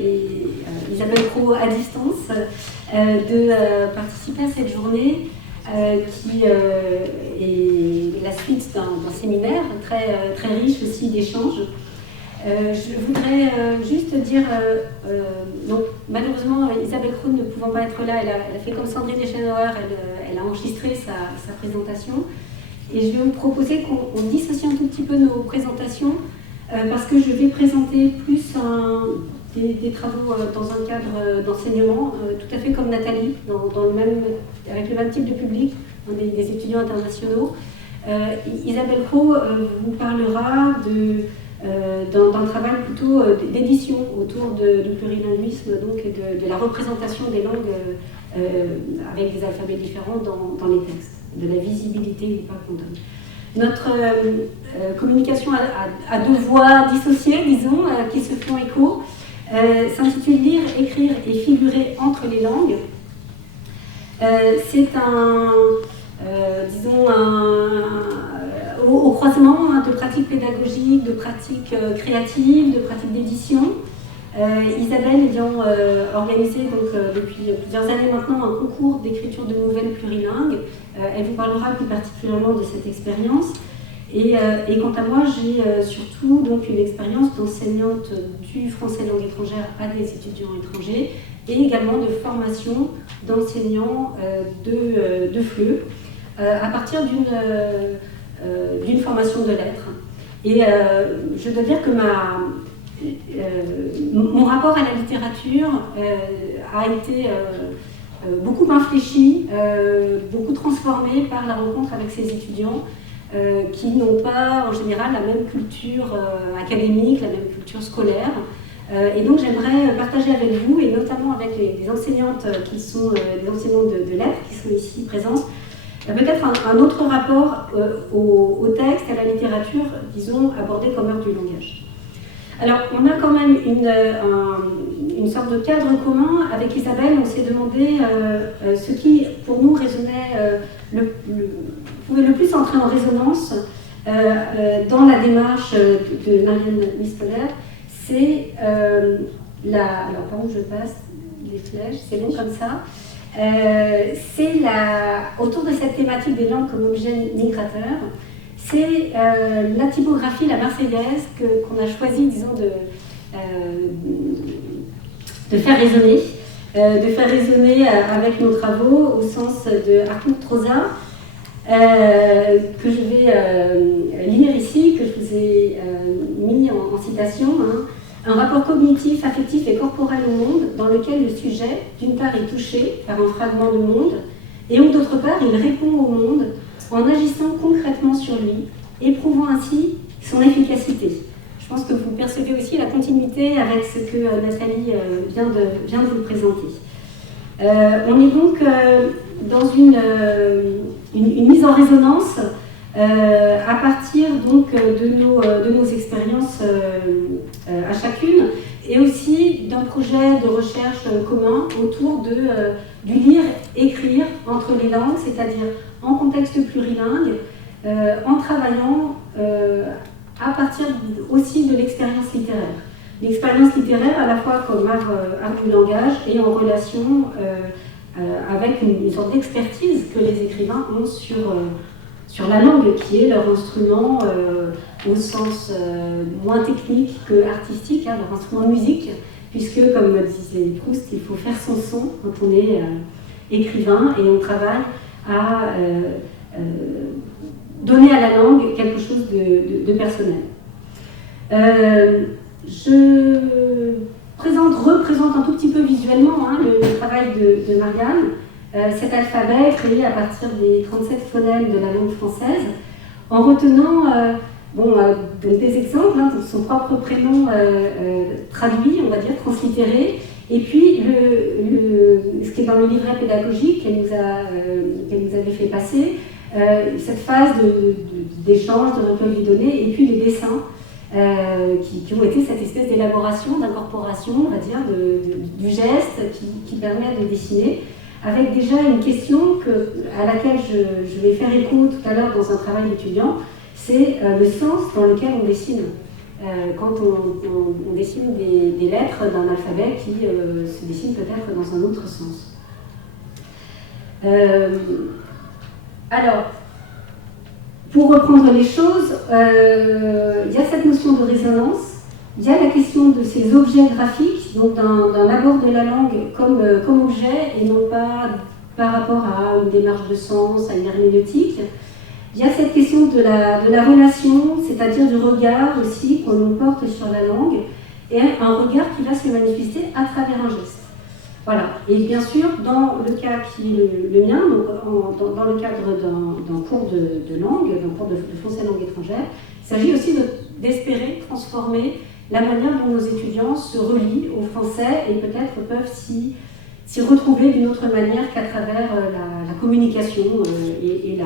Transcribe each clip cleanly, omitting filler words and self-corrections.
et Isabelle Cros à distance de participer à cette journée qui est la suite d'un séminaire très riche aussi d'échanges. Je voudrais juste dire, donc malheureusement Isabelle Cros ne pouvant pas être là, elle a fait comme Sandrine Eschenauer, elle a enregistré sa présentation. Et je vais vous proposer qu'on dissocie un tout petit peu nos présentations parce que je vais présenter plus des travaux dans un cadre d'enseignement, tout à fait comme Nathalie, avec le même type de public, des étudiants internationaux. Isabelle Cros vous parlera d'un travail plutôt d'édition autour du plurilinguisme donc, et de la représentation des langues avec des alphabets différents dans les textes, de la visibilité ou pas qu'on donne. Notre communication à deux voix dissociées, disons, qui se font écho, s'intitule « Lire, écrire et figurer entre les langues ». C'est au croisement de pratiques pédagogiques, de pratiques créatives, de pratiques d'édition. Isabelle ayant organisé depuis plusieurs années maintenant un concours d'écriture de nouvelles plurilingues. Elle vous parlera plus particulièrement de cette expérience. Et quant à moi, j'ai surtout donc, une expérience d'enseignante du français langue étrangère à des étudiants étrangers et également de formation d'enseignants de FLE à partir d'une formation de lettres. Et je dois dire que mon rapport à la littérature a été beaucoup infléchi, beaucoup transformé par la rencontre avec ces étudiants qui n'ont pas en général la même culture académique, la même culture scolaire. Et donc j'aimerais partager avec vous, et notamment avec les enseignantes qui sont des enseignantes de lettres qui sont ici présentes, peut-être un autre rapport au texte, à la littérature, disons, abordé comme art du langage. Alors, on a quand même une sorte de cadre commun. Avec Isabelle, on s'est demandé ce qui, pour nous, pouvait le plus entrer en résonance dans la démarche de Marianne Mistoller. C'est alors, par où je passe les flèches, c'est bon comme ça. C'est autour de cette thématique des langues comme objet migrateur, c'est la typographie, la marseillaise, qu'on a choisi, disons, de faire résonner avec nos travaux au sens de Arthur Troza, que je vais lire ici, que je vous ai mis en citation. Un rapport cognitif, affectif et corporel au monde dans lequel le sujet, d'une part, est touché par un fragment de monde, et d'autre part, il répond au monde en agissant concrètement sur lui, éprouvant ainsi son efficacité. Je pense que vous percevez aussi la continuité avec ce que Nathalie vient de vous présenter. On est donc dans une mise en résonance à partir donc, de nos expériences à chacune, et aussi d'un projet de recherche commun autour du lire-écrire entre les langues, c'est-à-dire en contexte plurilingue, en travaillant à partir aussi de l'expérience littéraire. L'expérience littéraire à la fois comme art du langage et en relation avec une sorte d'expertise que les écrivains ont sur la langue, qui est leur instrument au sens moins technique que artistique, leur instrument de musique, puisque, comme disait Proust, il faut faire son son quand on est écrivain, et on travaille à donner à la langue quelque chose de personnel. Je représente un tout petit peu visuellement le travail de Marianne, cet alphabet créé à partir des 37 phonèmes de la langue française, en retenant des exemples, son propre prénom traduit, on va dire, translittéré, et puis ce qui est dans le livret pédagogique qu'elle nous avait fait passer, cette phase d'échange, de recueil de données, et puis les dessins qui ont été cette espèce d'élaboration, d'incorporation, on va dire, du geste qui permet de dessiner, avec déjà une question à laquelle je vais faire écho tout à l'heure dans un travail étudiant, c'est le sens dans lequel on dessine. quand on dessine des lettres d'un alphabet qui se dessinent peut-être dans un autre sens. Alors, pour reprendre les choses, il y a cette notion de résonance, il y a la question de ces objets graphiques, donc d'un abord de la langue comme objet et non pas par rapport à une démarche de sens, à une herméneutique. Il y a cette question de la relation, c'est-à-dire du regard aussi qu'on porte sur la langue, et un regard qui va se manifester à travers un geste. Voilà. Et bien sûr, dans le cas qui est le mien, donc dans le cadre d'un cours de langue, d'un cours de français langue étrangère, il s'agit aussi d'espérer transformer la manière dont nos étudiants se relient au français et peut-être peuvent s'y retrouver d'une autre manière qu'à travers la communication et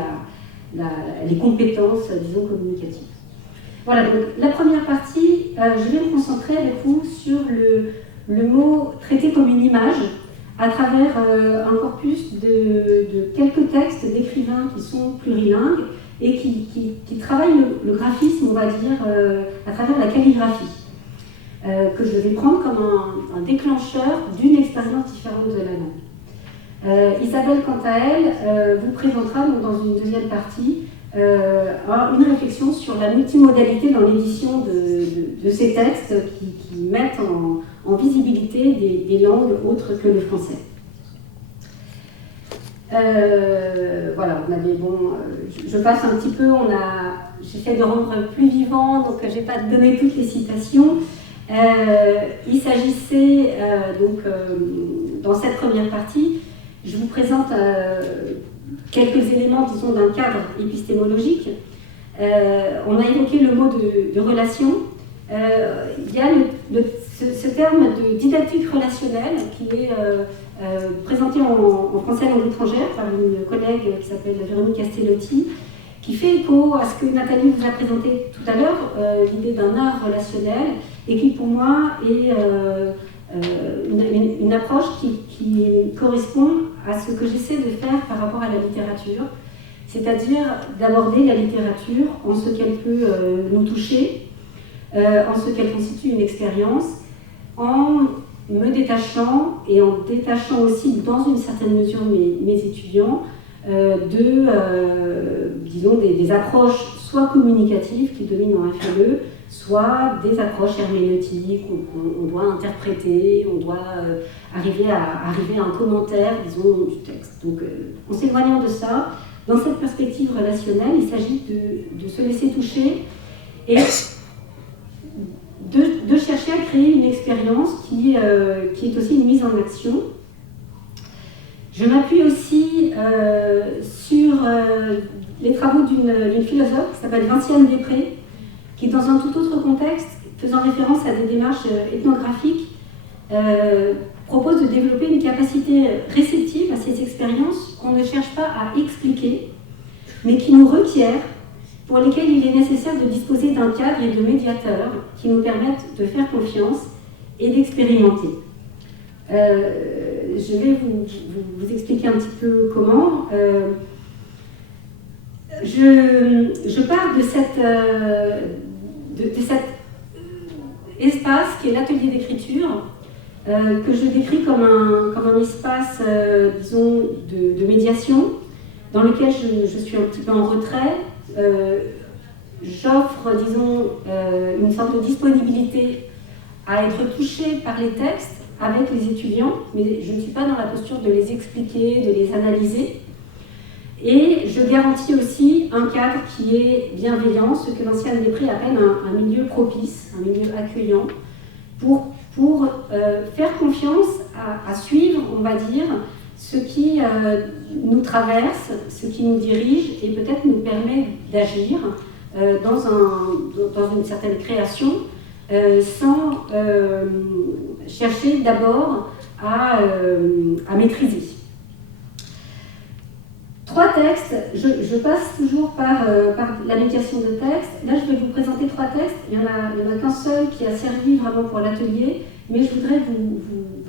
les compétences, disons, communicatives. Voilà, donc la première partie, je vais me concentrer avec vous sur le mot traité comme une image à travers un corpus de quelques textes d'écrivains qui sont plurilingues et qui travaillent le graphisme, on va dire, à travers la calligraphie, que je vais prendre comme un déclencheur d'une expérience différente de la langue. Isabelle, quant à elle, vous présentera donc, dans une deuxième partie une réflexion sur la multimodalité dans l'édition de ces textes qui mettent en visibilité des langues autres que le français. Voilà, je passe un petit peu, j'essaie de rendre plus vivant, donc je n'ai pas donné toutes les citations. Il s'agissait dans cette première partie, je vous présente quelques éléments, disons, d'un cadre épistémologique. On a évoqué le mot de relation. Il y a ce terme de didactique relationnelle qui est présenté en français langue étrangère par une collègue qui s'appelle Véronique Castellotti, qui fait écho à ce que Nathalie vous a présenté tout à l'heure, l'idée d'un art relationnel, et qui pour moi est une approche qui correspond à ce que j'essaie de faire par rapport à la littérature, c'est-à-dire d'aborder la littérature en ce qu'elle peut nous toucher, en ce qu'elle constitue une expérience, en me détachant et en détachant aussi dans une certaine mesure mes étudiants disons des approches soit communicatives qui dominent en FLE, soit des approches herméneutiques où on doit interpréter, on doit arriver à un commentaire, disons, du texte. Donc, en s'éloignant de ça, dans cette perspective relationnelle, il s'agit de se laisser toucher et de chercher à créer une expérience qui est aussi une mise en action. Je m'appuie aussi sur les travaux d'une philosophe qui s'appelle Vinciane Després, qui, dans un tout autre contexte, faisant référence à des démarches ethnographiques, propose de développer une capacité réceptive à ces expériences qu'on ne cherche pas à expliquer, mais qui nous requièrent, pour lesquelles il est nécessaire de disposer d'un cadre et de médiateurs qui nous permettent de faire confiance et d'expérimenter. Je vais vous expliquer un petit peu comment. Je pars de cet espace qui est l'atelier d'écriture, que je décris comme un espace, disons, de médiation, dans lequel je suis un petit peu en retrait. J'offre, disons, une sorte de disponibilité à être touchée par les textes avec les étudiants, mais je ne suis pas dans la posture de les expliquer, de les analyser. Et je garantis aussi un cadre qui est bienveillant, ce que Vinciane Després appelle un milieu propice, un milieu accueillant, pour faire confiance à suivre, on va dire, ce qui nous traverse, ce qui nous dirige et peut-être nous permet d'agir dans une certaine création sans chercher d'abord à maîtriser. 3 textes, je passe toujours par la médiation de textes. Là, je vais vous présenter 3 textes. Il n'y en a qu'un seul qui a servi vraiment pour l'atelier, mais je voudrais,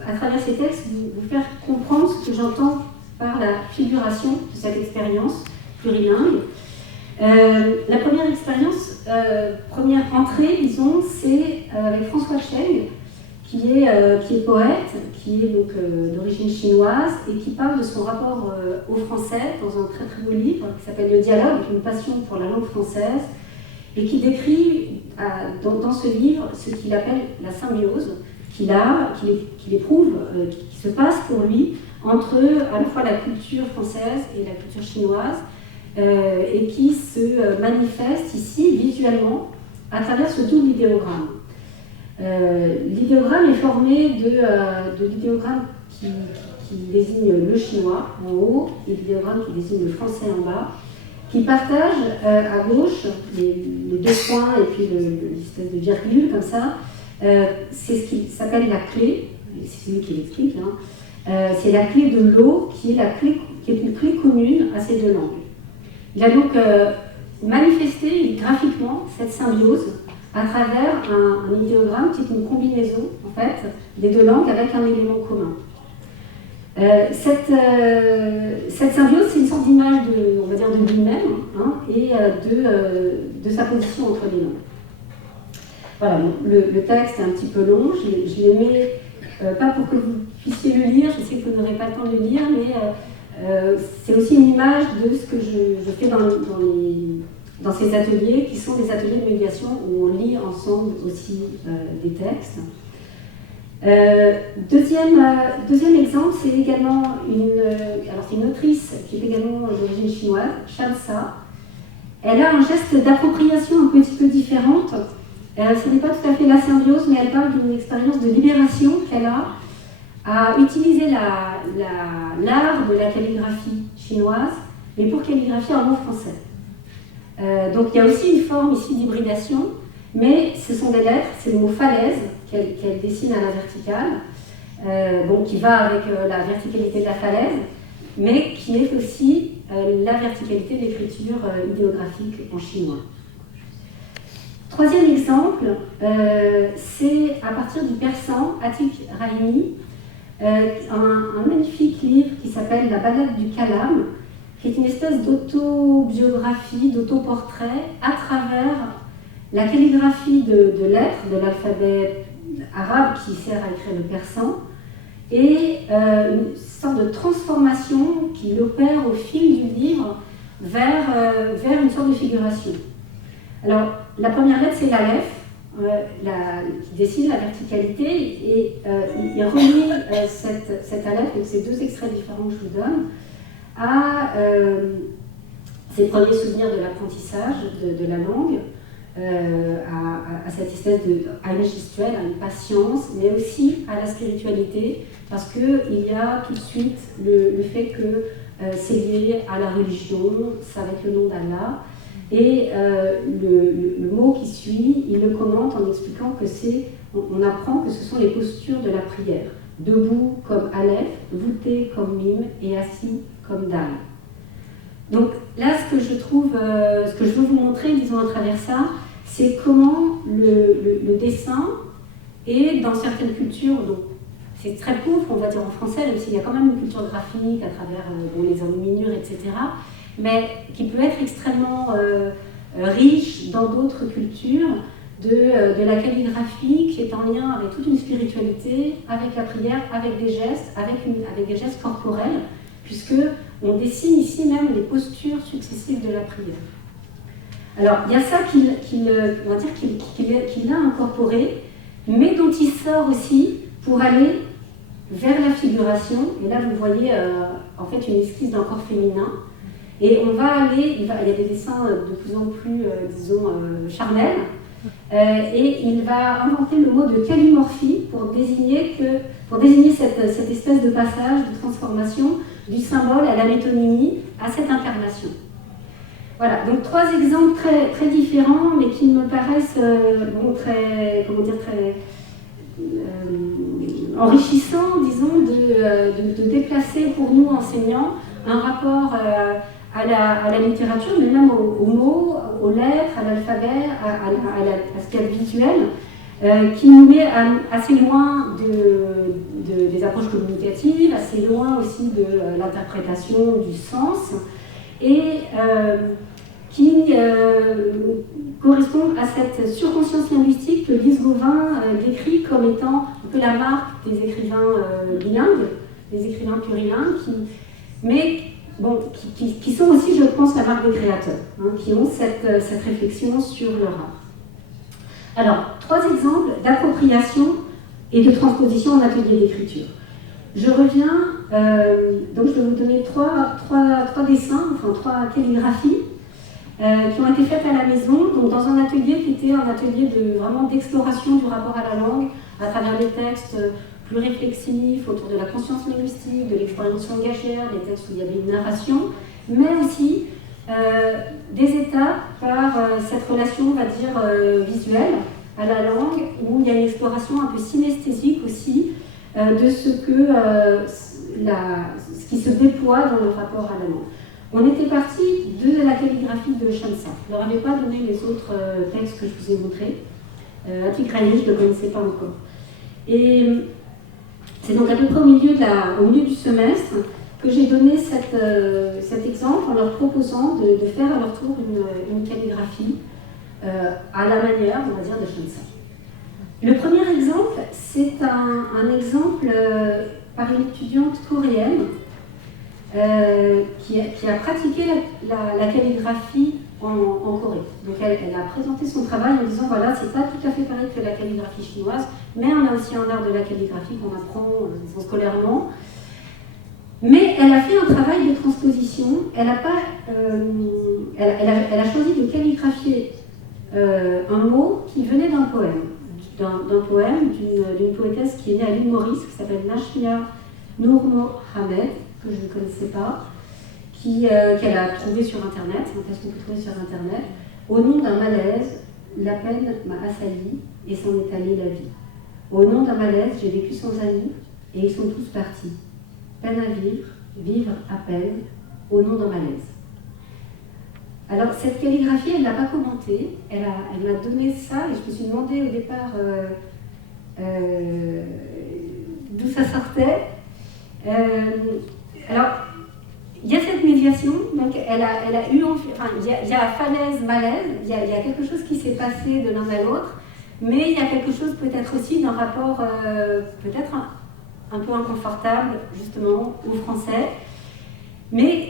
à travers ces textes, vous faire comprendre ce que j'entends par la figuration de cette expérience plurilingue. La première expérience, première entrée, disons, c'est avec François Cheng, qui est poète, qui est donc d'origine chinoise et qui parle de son rapport au français dans un très très beau livre qui s'appelle Le dialogue, une passion pour la langue française, et qui décrit dans ce livre ce qu'il appelle la symbiose qu'il éprouve, qui se passe pour lui entre à la fois la culture française et la culture chinoise, et qui se manifeste ici visuellement à travers ce double idéogramme. L'idéogramme est formé de l'idéogramme qui désigne le chinois en haut et l'idéogramme qui désigne le français en bas, qui partagent à gauche les deux points et puis l'espèce de virgule comme ça. C'est ce qui s'appelle la clé, c'est lui qui l'explique, hein. C'est la clé de l'eau qui est une clé commune à ces deux langues. Il a donc manifesté graphiquement cette symbiose à travers un idéogramme qui est une combinaison en fait, des deux langues avec un élément commun. Cette symbiose, c'est une sorte d'image on va dire de lui-même, hein, et de sa position entre les langues. Voilà, le texte est un petit peu long, je l'ai mis pas pour que vous puissiez le lire, je sais que vous n'aurez pas le temps de le lire, mais c'est aussi une image de ce que je fais dans ces ateliers, qui sont des ateliers de médiation où on lit ensemble aussi des textes. Deuxième exemple, c'est également une autrice qui est également d'origine chinoise, Shan Sa. Elle a un geste d'appropriation un petit peu différente. Ce n'est pas tout à fait la symbiose, mais elle parle d'une expérience de libération qu'elle a à utiliser l'art de la calligraphie chinoise, mais pour calligraphier un mot français. Donc il y a aussi une forme ici d'hybridation, mais ce sont des lettres, c'est le mot falaise qu'elle dessine à la verticale, qui va avec la verticalité de la falaise, mais qui est aussi la verticalité de l'écriture idéographique en chinois. Troisième exemple, c'est à partir du persan Atik Rahimi, un magnifique livre qui s'appelle La balade du Kalam, qui est une espèce d'autobiographie, d'autoportrait à travers la calligraphie de lettres de l'alphabet arabe qui sert à écrire le persan et une sorte de transformation qu'il opère au fil du livre vers une sorte de figuration. Alors, la première lettre, c'est l'Aleph, qui dessine la verticalité, et il relie cette Aleph, donc ces deux extraits différents que je vous donne, à ses premiers souvenirs de l'apprentissage de la langue, à cette espèce à une gestuelle, à une patience, mais aussi à la spiritualité, parce qu'il y a tout de suite le fait que c'est lié à la religion, c'est avec le nom d'Allah. Et le mot qui suit, il le commente en expliquant que on apprend que ce sont les postures de la prière. Debout comme Aleph, voûté comme Mim et assis comme Dal. Donc là, ce que je veux vous montrer, disons à travers ça, c'est comment le dessin est dans certaines cultures, donc c'est très pauvre, on va dire en français, même s'il y a quand même une culture graphique à travers les enluminures, etc., mais qui peut être extrêmement riche dans d'autres cultures, de la calligraphie qui est en lien avec toute une spiritualité, avec la prière, avec des gestes, avec des gestes corporels, puisque on dessine ici même les postures successives de la prière. Alors, il y a ça qu'il a incorporé, mais dont il sort aussi pour aller vers la figuration. Et là, vous voyez en fait une esquisse d'un corps féminin. Et on va aller, il y a des dessins de plus en plus, charnels, et il va inventer le mot de callimorphie pour désigner cette espèce de passage, de transformation du symbole à la métonymie, à cette incarnation. Voilà, donc trois exemples très, très différents, mais qui me paraissent très enrichissants, disons, de déplacer pour nous enseignants un rapport à la littérature, mais même aux mots, aux lettres, à l'alphabet, à ce qu'il y a de visuel, qui nous met assez loin des approches communicatives, assez loin aussi de l'interprétation du sens, et qui correspond à cette surconscience linguistique que Lise Gauvin décrit comme étant un peu la marque des écrivains bilingues, des écrivains plurilingues, qui sont aussi, je pense, la marque des créateurs, hein, qui ont cette réflexion sur leur art. Alors, 3 exemples d'appropriation et de transposition en atelier d'écriture. Je reviens, donc je vais vous donner trois dessins, enfin 3 calligraphies qui ont été faites à la maison, donc dans un atelier qui était un atelier vraiment d'exploration du rapport à la langue, à travers des textes plus réflexifs autour de la conscience linguistique, de l'expérience langagière, des textes où il y avait une narration, mais aussi des étapes par cette relation, on va dire, visuelle à la langue, où il y a une exploration un peu synesthésique aussi de ce qui se déploie dans le rapport à la langue. On était parti de la calligraphie de Shamsa. Je ne leur avais pas donné les autres textes que je vous ai montrés. Atigraï, je ne le connaissais pas encore. Et c'est donc à peu près au milieu du semestre que j'ai donné cet exemple en leur proposant de faire à leur tour une calligraphie à la manière, on va dire, de Shamsa. Le premier exemple, c'est un exemple par une étudiante coréenne qui a pratiqué la calligraphie en Corée. Donc elle a présenté son travail en disant voilà, c'est pas tout à fait pareil que la calligraphie chinoise, mais on a aussi un art de la calligraphie qu'on apprend scolairement. Mais elle a fait un travail de transposition. Elle a choisi de calligraphier un mot qui venait d'un poème. D'un poème d'une poétesse qui est née à l'île Maurice, qui s'appelle Nashmia Noor Mohamed, que je ne connaissais pas, qu'elle a trouvé sur Internet, un texte qu'on peut trouver sur Internet. Au nom d'un malaise, la peine m'a assailli et s'en est allée la vie. Au nom d'un malaise, j'ai vécu sans amis et ils sont tous partis. Peine à vivre, vivre à peine, au nom d'un malaise. Alors, cette calligraphie, elle ne l'a pas commentée, elle m'a donné ça, et je me suis demandé au départ d'où ça sortait. Alors, il y a cette médiation, donc elle a eu, enfin, il y a falaise, malaise, il y a quelque chose qui s'est passé de l'un à l'autre, mais il y a quelque chose peut-être aussi d'un rapport peut-être un peu inconfortable, justement, aux Français. Mais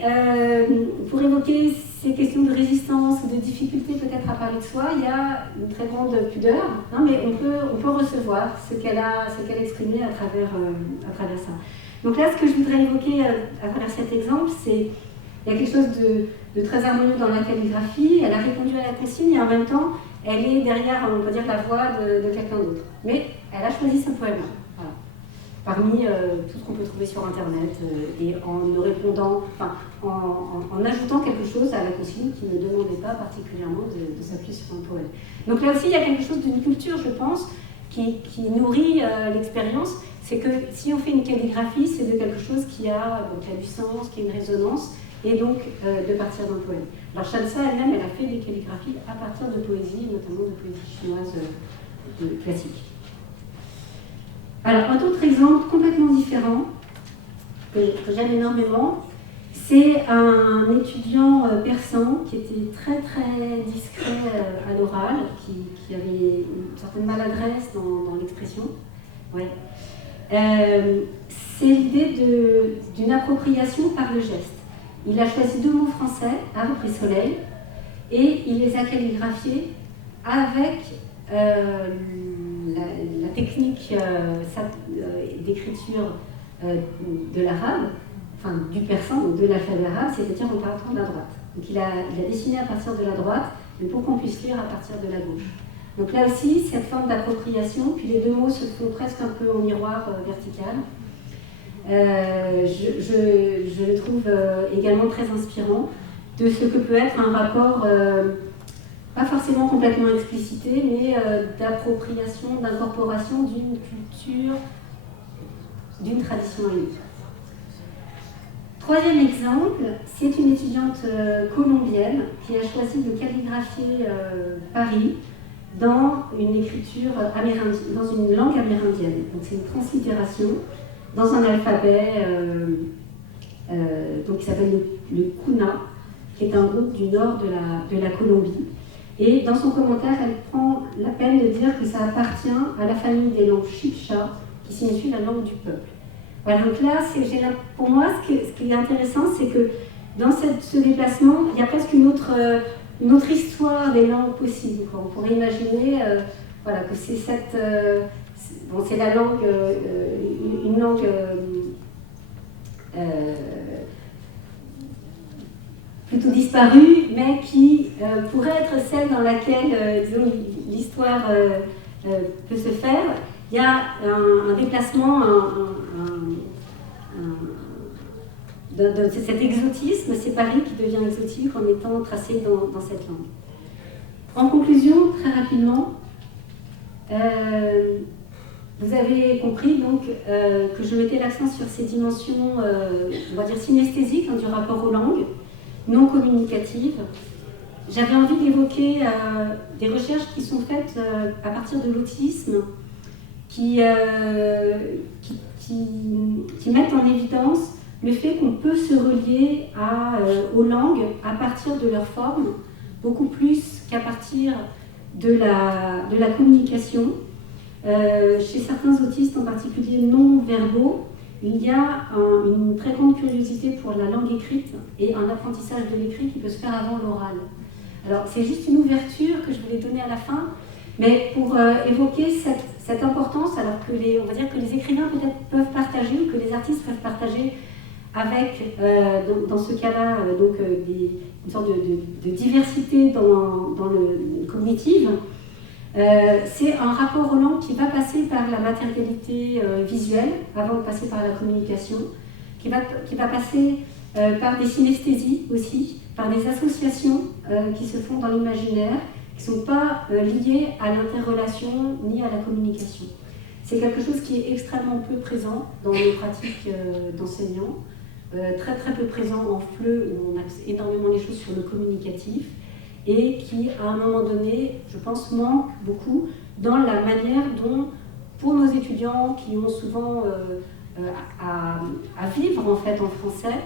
pour évoquer ces questions de résistance, de difficulté peut-être à parler de soi, il y a une très grande pudeur, hein, mais on peut recevoir ce qu'elle a exprimé à travers ça. Donc là, ce que je voudrais évoquer à travers cet exemple, c'est il y a quelque chose de très harmonieux dans la calligraphie, elle a répondu à la consigne et en même temps, elle est derrière, on peut dire, la voix de quelqu'un d'autre. Mais elle a choisi ce poème-là. Voilà. Parmi tout ce qu'on peut trouver sur Internet et en ne répondant, enfin, en ajoutant quelque chose à la consigne qui ne demandait pas particulièrement de s'appuyer sur un poème. Donc là aussi, il y a quelque chose d'une culture, je pense, qui nourrit l'expérience. C'est que si on fait une calligraphie, c'est de quelque chose qui a du sens, qui a une résonance, et donc de partir d'un poème. Alors Shamsa elle-même, elle a fait des calligraphies à partir de poésie, notamment de poésie chinoise classique. Alors, un autre exemple complètement différent, que j'aime énormément, c'est un étudiant persan qui était très très discret à l'oral, qui avait une certaine maladresse dans l'expression. Ouais. C'est l'idée d'une appropriation par le geste. Il a choisi 2 mots français, arbre et soleil, et il les a calligraphiés avec la technique d'écriture de l'arabe, enfin du persan, donc de l'alphabet arabe, c'est-à-dire en partant de la droite. Donc il a dessiné à partir de la droite, mais pour qu'on puisse lire à partir de la gauche. Donc là aussi, cette forme d'appropriation, puis les 2 mots se font presque un peu en miroir vertical. Je le trouve également très inspirant de ce que peut être un rapport, pas forcément complètement explicité, mais d'appropriation, d'incorporation d'une culture, d'une tradition à une. 3e exemple, c'est une étudiante colombienne qui a choisi de calligraphier Paris dans une écriture amérindienne, dans une langue amérindienne. Donc c'est une translittération dans un alphabet donc qui s'appelle le Kuna, qui est un groupe du nord de la Colombie. Et dans son commentaire, elle prend la peine de dire que ça appartient à la famille des langues Chibcha, qui signifie la langue du peuple. Voilà, donc là, pour moi, ce qui est intéressant, c'est que dans ce déplacement, il y a presque une autre histoire des langues possibles. On pourrait imaginer voilà, que c'est c'est la langue, une langue plutôt disparue, mais qui pourrait être celle dans laquelle, disons, l'histoire peut se faire. Il y a un déplacement, de cet exotisme, c'est Paris qui devient exotique en étant tracé dans cette langue. En conclusion, très rapidement, vous avez compris donc que je mettais l'accent sur ces dimensions, on va dire synesthésiques, du rapport aux langues, non communicatives. J'avais envie d'évoquer des recherches qui sont faites à partir de l'autisme, qui mettent en évidence le fait qu'on peut se relier aux langues à partir de leur forme, beaucoup plus qu'à partir de la communication. Chez certains autistes, en particulier non-verbaux, il y a une très grande curiosité pour la langue écrite et un apprentissage de l'écrit qui peut se faire avant l'oral. Alors, c'est juste une ouverture que je voulais donner à la fin, mais pour évoquer cette importance, alors que on va dire que les écrivains peut-être peuvent partager, ou que les artistes peuvent partager avec, dans ce cas-là, donc une sorte de diversité dans le cognitive. C'est un rapport aux langues qui va passer par la matérialité visuelle avant de passer par la communication, qui va passer par des synesthésies aussi, par des associations qui se font dans l'imaginaire, qui ne sont pas liées à l'interrelation ni à la communication. C'est quelque chose qui est extrêmement peu présent dans les pratiques d'enseignants, très très peu présent en FLE où on axe énormément les choses sur le communicatif, et qui, à un moment donné, je pense, manque beaucoup dans la manière dont, pour nos étudiants qui ont souvent à vivre en fait en français,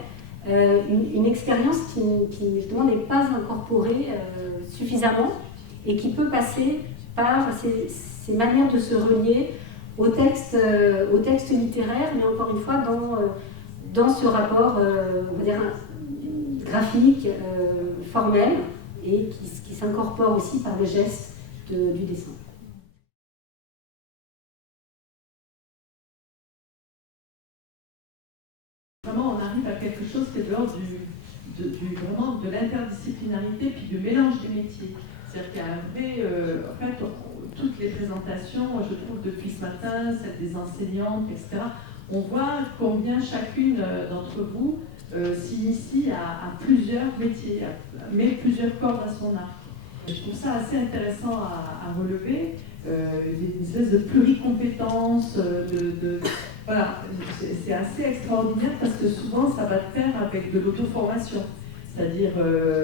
une expérience qui justement n'est pas incorporée suffisamment et qui peut passer par ces manières de se relier au texte littéraire, mais encore une fois dans ce rapport, on va dire, graphique, formel, et qui s'incorpore aussi par le geste du dessin. Vraiment, on arrive à quelque chose qui est de l'ordre vraiment de l'interdisciplinarité puis du mélange des métiers. C'est-à-dire qu'il y a un vrai... en fait, toutes les présentations, je trouve, depuis ce matin, celles des enseignantes, etc., on voit combien chacune d'entre vous s'initie à plusieurs métiers, met plusieurs cordes à son arc. Je trouve ça assez intéressant à relever, une espèce de pluricompétence, voilà, c'est assez extraordinaire parce que souvent ça va de pair avec de l'auto-formation. C'est-à-dire,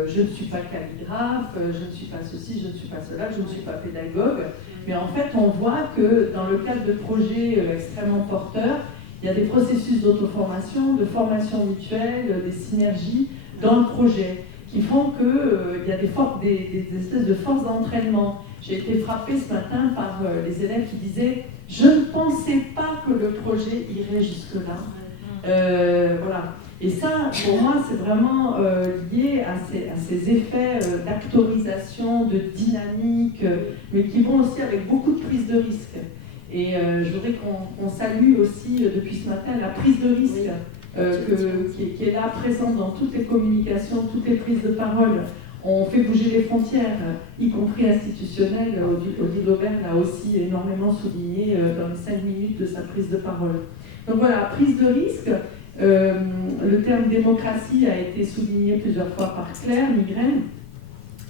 je ne suis pas calligraphe, je ne suis pas ceci, je ne suis pas cela, je ne suis pas pédagogue. Mais en fait, on voit que dans le cadre de projets extrêmement porteurs, il y a des processus d'auto-formation, de formation mutuelle, des synergies dans le projet qui font qu'il y a des espèces de forces d'entraînement. J'ai été frappée ce matin par les élèves qui disaient « Je ne pensais pas que le projet irait jusque-là. » Voilà. Et ça, pour moi, c'est vraiment lié à ces effets d'actorisation, de dynamique, mais qui vont aussi avec beaucoup de prise de risque. Et je voudrais qu'on salue aussi depuis ce matin la prise de risque qui est là, présente dans toutes les communications, toutes les prises de parole. On fait bouger les frontières, y compris institutionnelles. Odile Aubert l'a aussi énormément souligné dans les 5 minutes de sa prise de parole. Donc voilà, prise de risque. Le terme démocratie a été souligné plusieurs fois par Claire Migraine.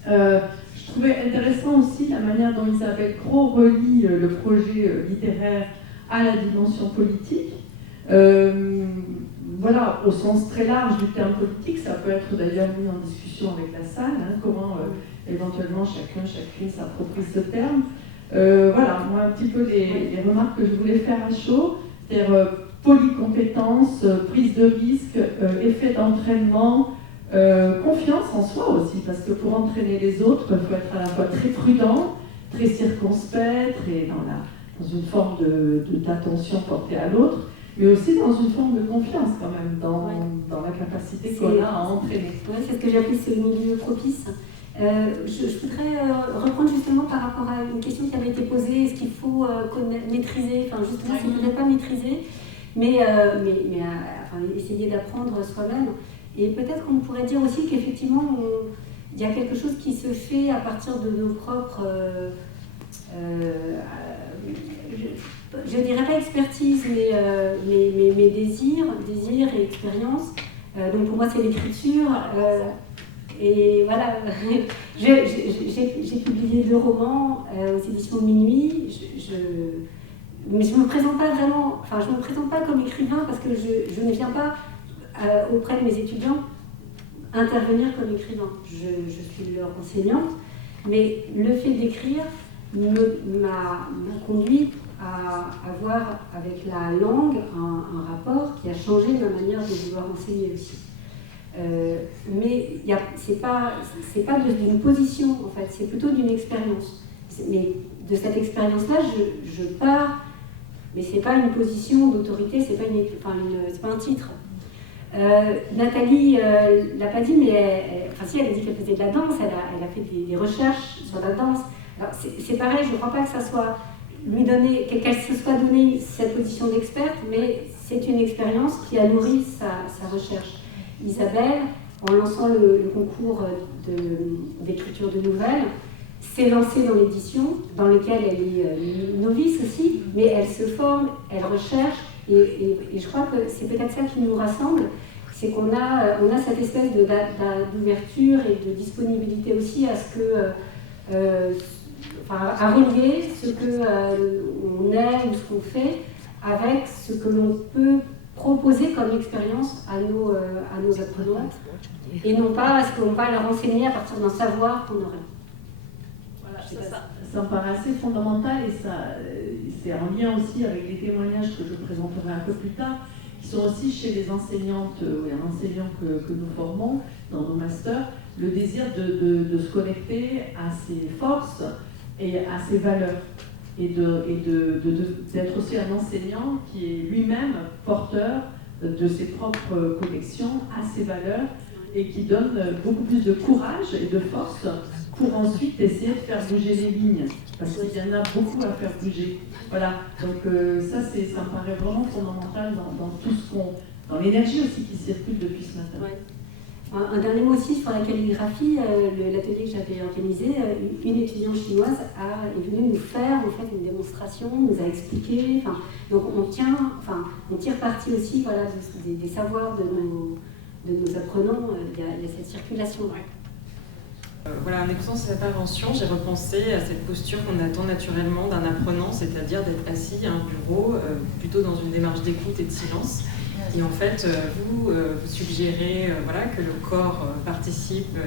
Je trouvais intéressant aussi la manière dont Isabelle Cros relie le projet littéraire à la dimension politique. Voilà, au sens très large du terme politique, ça peut être d'ailleurs mis en discussion avec la salle, comment éventuellement chacune s'approprie ce terme. Voilà, moi un petit peu les remarques que je voulais faire à chaud, c'est-à-dire polycompétence, prise de risque, effet d'entraînement, Confiance en soi aussi, parce que pour entraîner les autres, il faut être à la fois très prudent, très circonspect, très dans une forme d'attention portée à l'autre, mais aussi dans une forme de confiance quand même, dans la capacité qu'on a à entraîner. Oui, c'est ce que j'appelle ce milieu propice. Je voudrais reprendre justement par rapport à une question qui avait été posée, est-ce qu'il faut maîtriser, enfin justement c'est peut-être pas maîtriser, mais enfin, essayer d'apprendre soi-même. Et peut-être qu'on pourrait dire aussi qu'effectivement il y a quelque chose qui se fait à partir de nos propres, je dirais pas expertise, mais désirs et expériences. Donc pour moi c'est l'écriture. Et voilà, j'ai publié 2 romans aux éditions Minuit, mais je ne me présente pas vraiment, enfin je ne me présente pas comme écrivain parce que je ne viens pas auprès de mes étudiants intervenir comme écrivain. Je suis leur enseignante, mais le fait d'écrire m'a conduit à avoir avec la langue un rapport qui a changé ma manière de vouloir enseigner aussi. Mais c'est pas d'une position en fait, c'est plutôt d'une expérience. Mais de cette expérience-là, je pars, mais c'est pas une position d'autorité, c'est pas un titre. Nathalie l'a pas dit, mais elle a dit qu'elle faisait de la danse, elle a fait des recherches sur la danse. Alors c'est pareil, je ne crois pas que ça soit qu'elle se soit donnée cette position d'experte, mais c'est une expérience qui a nourri sa recherche. Isabelle, en lançant le concours d'écriture de nouvelles, s'est lancée dans l'édition, dans lequel elle est novice aussi, mais elle se forme, elle recherche, et je crois que c'est peut-être ça qui nous rassemble, c'est qu'on a cette espèce d'ouverture et de disponibilité aussi à ce que, à relier ce qu'on est ou ce qu'on fait avec ce que l'on peut proposer comme expérience à nos apprenants, et non pas à ce qu'on va leur enseigner à partir d'un savoir qu'on aurait. Voilà, ça me paraît assez fondamental, et c'est en lien aussi avec les témoignages que je présenterai un peu plus tard, qui sont aussi chez les enseignantes et enseignants que nous formons dans nos masters, le désir de se connecter à ses forces et à ses valeurs. Et d'être aussi un enseignant qui est lui-même porteur de ses propres connexions à ses valeurs, et qui donne beaucoup plus de courage et de force pour ensuite essayer de faire bouger les lignes, parce qu'il y en a beaucoup à faire bouger. Voilà, donc ça me paraît vraiment fondamental dans tout dans l'énergie aussi qui circule depuis ce matin. Ouais. Un dernier mot aussi sur la calligraphie, l'atelier que j'avais organisé, une étudiante chinoise est venue nous faire en fait une démonstration, nous a expliqué, donc on tire parti aussi voilà, des savoirs de nos apprenants, il y a cette circulation. Voilà, en écoutant cette intervention, j'ai repensé à cette posture qu'on attend naturellement d'un apprenant, c'est-à-dire d'être assis à un bureau, plutôt dans une démarche d'écoute et de silence. Et en fait, vous suggérez que le corps participe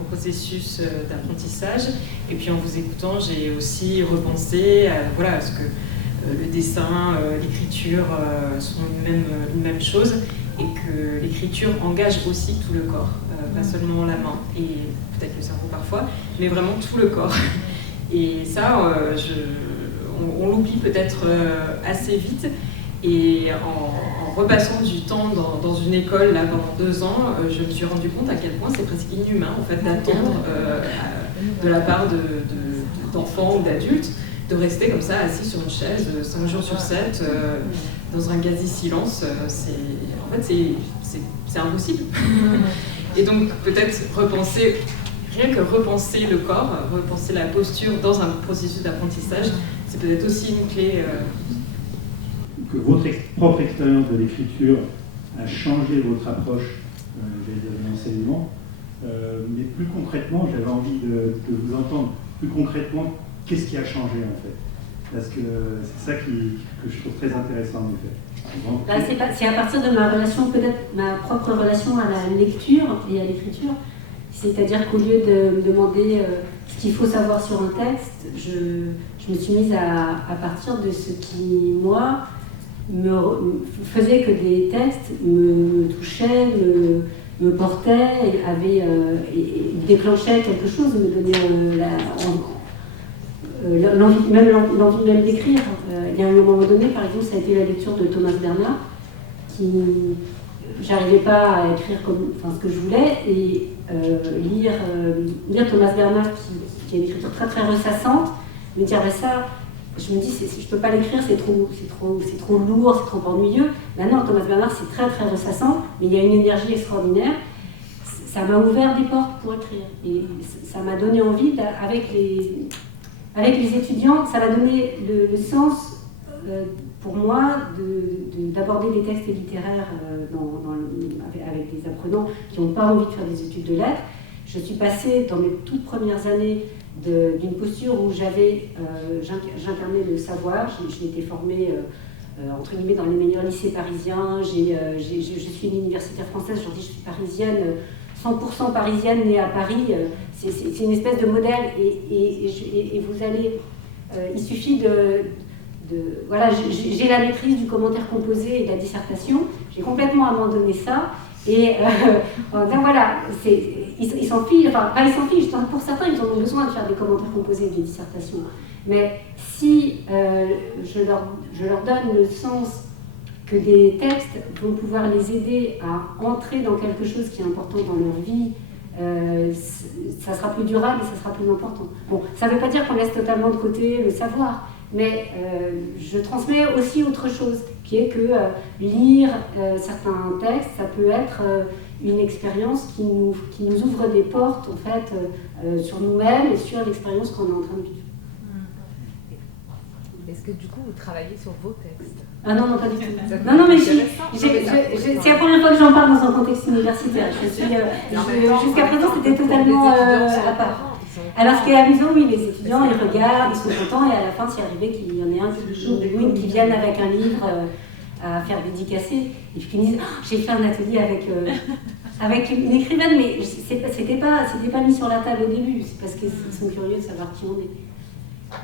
au processus d'apprentissage. Et puis en vous écoutant, j'ai aussi repensé à ce que le dessin, l'écriture sont une même chose, et que l'écriture engage aussi tout le corps, pas seulement la main et peut-être le cerveau parfois, mais vraiment tout le corps. Et ça, on l'oublie peut-être assez vite. Et en repassant du temps dans une école là, pendant 2 ans, je me suis rendu compte à quel point c'est presque inhumain en fait, d'attendre de la part d'enfants ou d'adultes de rester comme ça assis sur une chaise 5 jours sur 7 dans un quasi-silence. En fait, c'est impossible. Et donc peut-être rien que repenser le corps, repenser la posture dans un processus d'apprentissage, c'est peut-être aussi une clé. Que votre propre expérience de l'écriture a changé votre approche de l'enseignement, mais plus concrètement, j'avais envie de vous entendre plus concrètement, qu'est-ce qui a changé en fait? Parce que c'est ça que je trouve très intéressant en effet. C'est à partir de ma propre relation à la lecture et à l'écriture. C'est-à-dire qu'au lieu de me demander ce qu'il faut savoir sur un texte, je me suis mise à partir de ce qui, moi, faisait que des textes me touchaient, me portait, et déclenchait quelque chose, me donnait l'envie même d'écrire. Il y a un moment donné, par exemple, ça a été la lecture de Thomas Bernhard, qui j'arrivais pas à écrire ce que je voulais, et lire Thomas Bernhard, qui a une écriture très très ressassante, me dire ça, je me dis je peux pas l'écrire, c'est trop lourd, c'est trop ennuyeux. Maintenant, Thomas Bernhard, c'est très très ressassant, mais il y a une énergie extraordinaire. Ça m'a ouvert des portes pour écrire, et ça m'a donné envie, avec les étudiants, ça m'a donné le sens pour moi d'aborder des textes littéraires avec des apprenants qui n'ont pas envie de faire des études de lettres. Je suis passée dans mes toutes premières années d'une posture où j'incarnais le savoir. J'ai été formée entre guillemets dans les meilleurs lycées parisiens. Je suis une universitaire française, je dis je suis parisienne, 100% parisienne, née à Paris. C'est une espèce de modèle, et vous allez... il suffit voilà, j'ai la maîtrise du commentaire composé et de la dissertation. J'ai complètement abandonné ça. Et voilà, ils s'en fichent, enfin, pas ils s'en fichent, pour certains, ils ont besoin de faire des commentaires composés et des dissertations. Mais si je leur donne le sens que des textes vont pouvoir les aider à entrer dans quelque chose qui est important dans leur vie, ça sera plus durable et ça sera plus important. Bon, ça ne veut pas dire qu'on laisse totalement de côté le savoir, mais je transmets aussi autre chose, qui est que lire certains textes, ça peut être une expérience qui nous ouvre des portes, en fait, sur nous-mêmes et sur l'expérience qu'on est en train de vivre. Est-ce que du coup vous travaillez sur vos textes? Ah non, pas du tout. Non, mais c'est la première fois que j'en parle dans un contexte universitaire. Jusqu'à présent, c'était totalement à part. Alors, ce qui est amusant, oui, les étudiants, ils regardent, ils sont contents, et à la fin, c'est arrivé qu'il y en ait un qui vienne avec un livre à faire dédicacer, et puis qu'ils disent j'ai fait un atelier avec une écrivaine, mais c'était pas mis sur la table au début, c'est parce qu'ils sont curieux de savoir qui on est.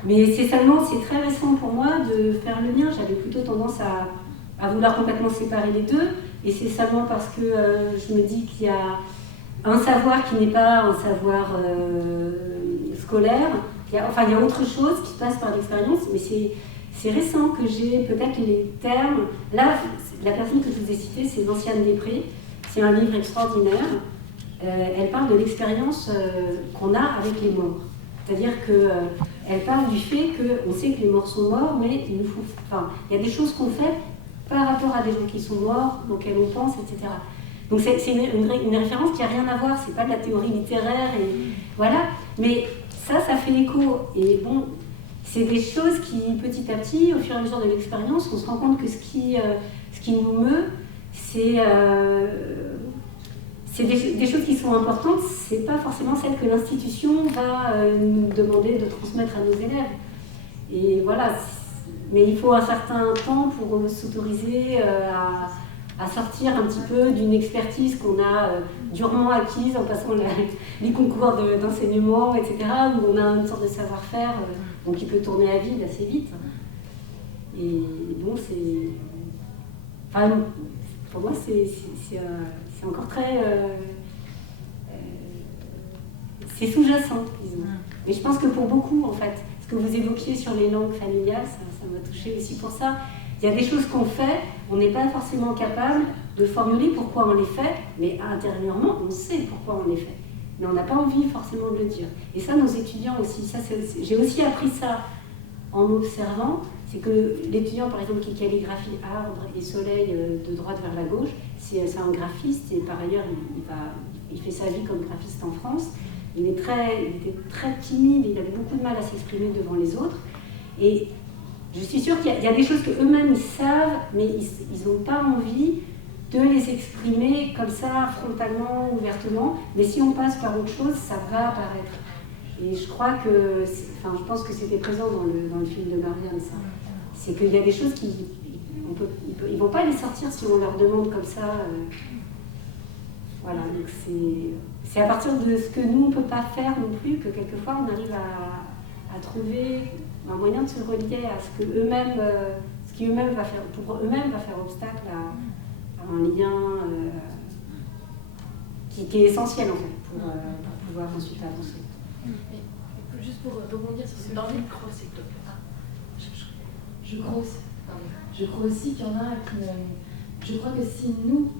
Mais c'est très récent pour moi de faire le lien. J'avais plutôt tendance à vouloir complètement séparer les deux, et c'est seulement parce que je me dis qu'il y a un savoir qui n'est pas un savoir scolaire. Il y a autre chose qui passe par l'expérience, mais c'est récent que j'ai peut-être les termes. Là, la personne que je vous ai citée, c'est Vinciane Després. C'est un livre extraordinaire. Elle parle de l'expérience qu'on a avec les morts. C'est-à-dire qu'elle parle du fait qu'on sait que les morts sont morts, mais il y a des choses qu'on fait par rapport à des gens qui sont morts, auxquels on pense, etc. Donc c'est une référence qui n'a rien à voir, c'est pas de la théorie littéraire, et voilà. Mais ça fait écho. Et bon, c'est des choses qui, petit à petit, au fur et à mesure de l'expérience, on se rend compte que ce qui nous meut, c'est des choses qui sont importantes, c'est pas forcément celles que l'institution va nous demander de transmettre à nos élèves. Et voilà, mais il faut un certain temps pour s'autoriser à sortir un petit peu d'une expertise qu'on a durement acquise en passant les concours d'enseignement, etc., où on a une sorte de savoir-faire qui peut tourner à vide assez vite. Et donc pour moi, c'est encore très... c'est sous-jacent, disons. Mais je pense que pour beaucoup, en fait, ce que vous évoquiez sur les langues familiales, ça m'a touchée aussi pour ça. Il y a des choses qu'on fait, on n'est pas forcément capable de formuler pourquoi on les fait, mais intérieurement, on sait pourquoi on les fait. Mais on n'a pas envie forcément de le dire. Et ça, nos étudiants aussi, j'ai aussi appris ça en observant, c'est que l'étudiant, par exemple, qui calligraphie arbre et soleil de droite vers la gauche, c'est un graphiste, et par ailleurs, il fait sa vie comme graphiste en France. Il était très timide, il avait beaucoup de mal à s'exprimer devant les autres. Et je suis sûre qu'il y a des choses qu'eux-mêmes ils savent, mais ils n'ont pas envie de les exprimer comme ça, frontalement, ouvertement. Mais si on passe par autre chose, ça va apparaître. Et je crois que, je pense que c'était présent dans le film de Marianne, ça. C'est qu'il y a des choses ils ne vont pas les sortir si on leur demande comme ça. Voilà, donc c'est à partir de ce que nous, on ne peut pas faire non plus, que quelquefois on arrive à trouver un moyen de se relier à ce qui eux-mêmes va faire, pour eux-mêmes va faire obstacle à un lien qui est essentiel en fait pour pouvoir ensuite avancer. Et juste pour rebondir sur ce que dans le micro, s'il te plaît. Je crois aussi qu'il y en a qui ne... Je crois que si nous,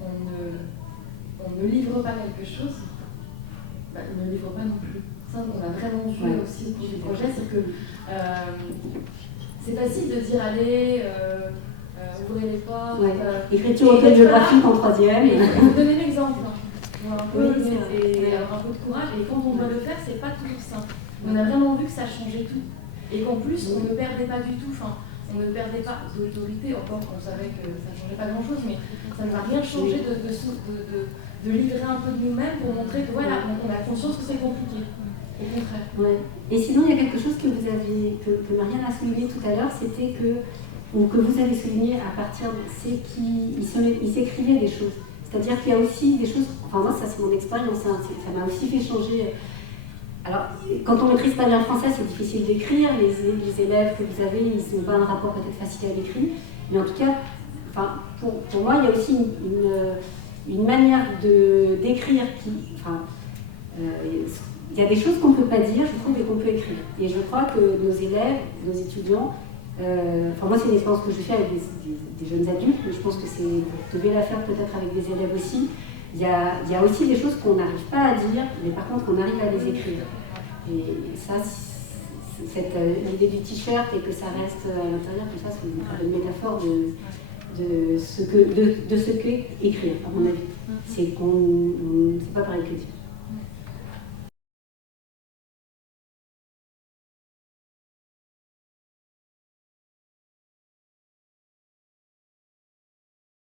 on ne livre pas quelque chose, bah, ils ne livrent pas non plus. Ça, on a vraiment vu aussi au cours du projet, c'est que c'est facile de dire allez, ouvrez les portes. Écriture autobiographique en troisième. Je vais vous donner l'exemple. Un peu, Oui, avoir un peu de courage, et quand on doit le faire, c'est pas toujours simple. On a vraiment vu que ça changeait tout. Et qu'en plus, on ne perdait pas du tout. On ne perdait pas d'autorité, encore qu'on savait que ça ne changeait pas grand-chose, mais ça ne va rien changer de livrer un peu de nous-mêmes pour montrer que voilà, on a conscience que c'est compliqué. Au contraire. Ouais. Et sinon, il y a quelque chose que vous avez, que Marianne a souligné tout à l'heure, c'était que vous avez souligné à partir de c'est qu'ils s'écrivaient des choses. C'est-à-dire qu'il y a aussi des choses, enfin moi ça c'est mon expérience, hein, ça m'a aussi fait changer. Alors, quand on ne maîtrise pas bien le français, c'est difficile d'écrire. Les élèves que vous avez, ils n'ont pas un rapport peut-être facile à l'écrit. Mais en tout cas, enfin, pour moi, il y a aussi une manière d'écrire qui... Enfin, il y a des choses qu'on ne peut pas dire, je trouve, et qu'on peut écrire. Et je crois que nos élèves, nos étudiants... enfin, moi, c'est une expérience que je fais avec des jeunes adultes, mais je pense que vous devez la faire peut-être avec des élèves aussi. Il y a aussi des choses qu'on n'arrive pas à dire, mais par contre on arrive à les écrire. Et ça, l'idée du t-shirt et que ça reste à l'intérieur, tout ça, c'est une métaphore de ce qu'est écrire, à mon avis. C'est pas pareil que dire.